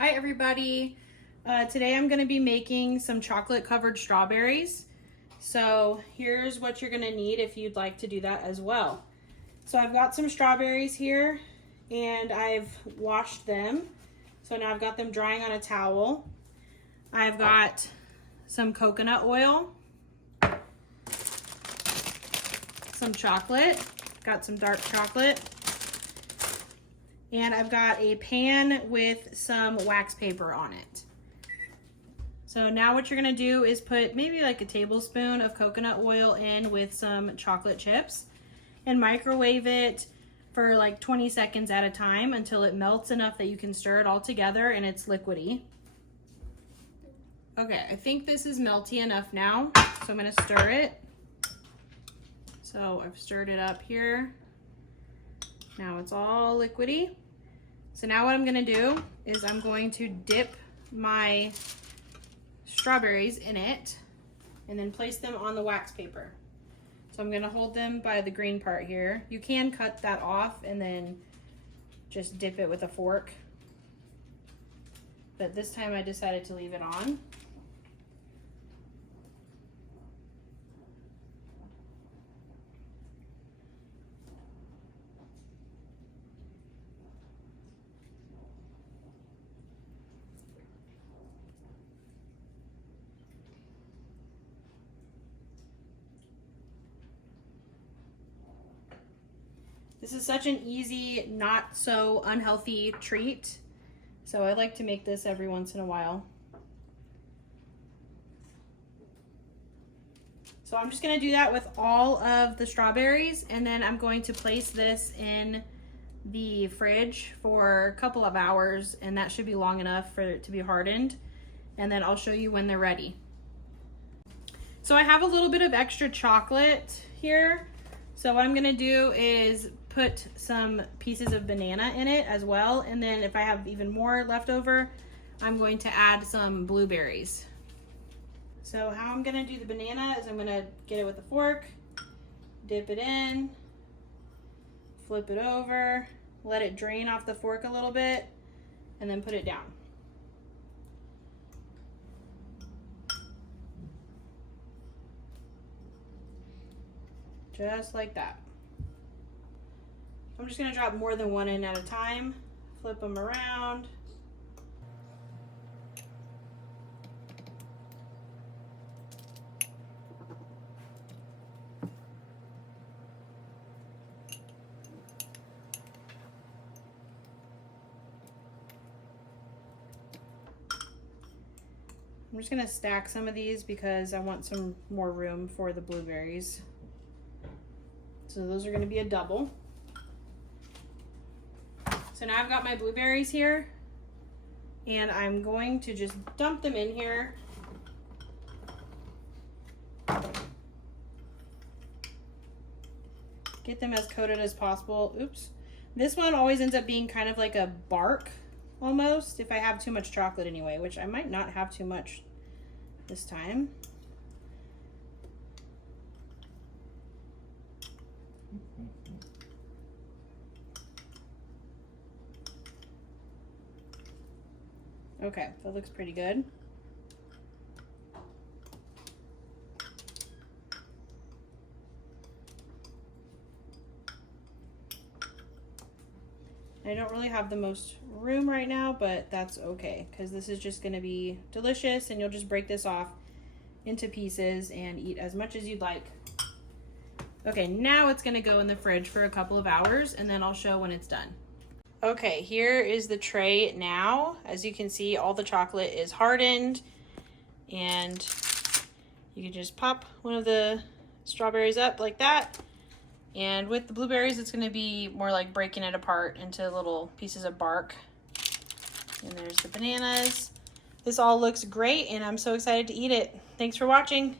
Hi everybody. Today I'm going to be making some chocolate covered strawberries. So here's what you're going to need if you'd like to do that as well. So I've got some strawberries here and I've washed them. So now I've got them drying on a towel. I've got some coconut oil, some chocolate, got some dark chocolate, and I've got a pan with some wax paper on it. So now what you're gonna do is put maybe like a tablespoon of coconut oil in with some chocolate chips and microwave it for like 20 seconds at a time until it melts enough that you can stir it all together and it's liquidy. Okay, I think this is melty enough now, so I'm gonna stir it. So I've stirred it up here. Now it's all liquidy. So now what I'm gonna do is I'm going to dip my strawberries in it and then place them on the wax paper. So I'm gonna hold them by the green part here. You can cut that off and then just dip it with a fork. But this time I decided to leave it on. This is such an easy, not so unhealthy treat. So I like to make this every once in a while. So I'm just gonna do that with all of the strawberries, and then I'm going to place this in the fridge for a couple of hours, and that should be long enough for it to be hardened. And then I'll show you when they're ready. So I have a little bit of extra chocolate here. So what I'm gonna do is put some pieces of banana in it as well. And then if I have even more left over, I'm going to add some blueberries. So how I'm gonna do the banana is I'm gonna get it with a fork, dip it in, flip it over, let it drain off the fork a little bit, and then put it down. Just like that. I'm just gonna drop more than one in at a time, flip them around. I'm just gonna stack some of these because I want some more room for the blueberries. So those are gonna be a double. So now I've got my blueberries here, and I'm going to just dump them in here. Get them as coated as possible. Oops. This one always ends up being kind of like a bark almost if I have too much chocolate anyway, which I might not have too much this time. Okay, that looks pretty good. I don't really have the most room right now, but that's okay because this is just going to be delicious, and you'll just break this off into pieces and eat as much as you'd like. Okay, now it's going to go in the fridge for a couple of hours, and then I'll show when it's done. Okay, here is the tray now. As you can see, all the chocolate is hardened, and you can just pop one of the strawberries up like that. And with the blueberries, it's gonna be more like breaking it apart into little pieces of bark. And there's the bananas. This all looks great, and I'm so excited to eat it. Thanks for watching.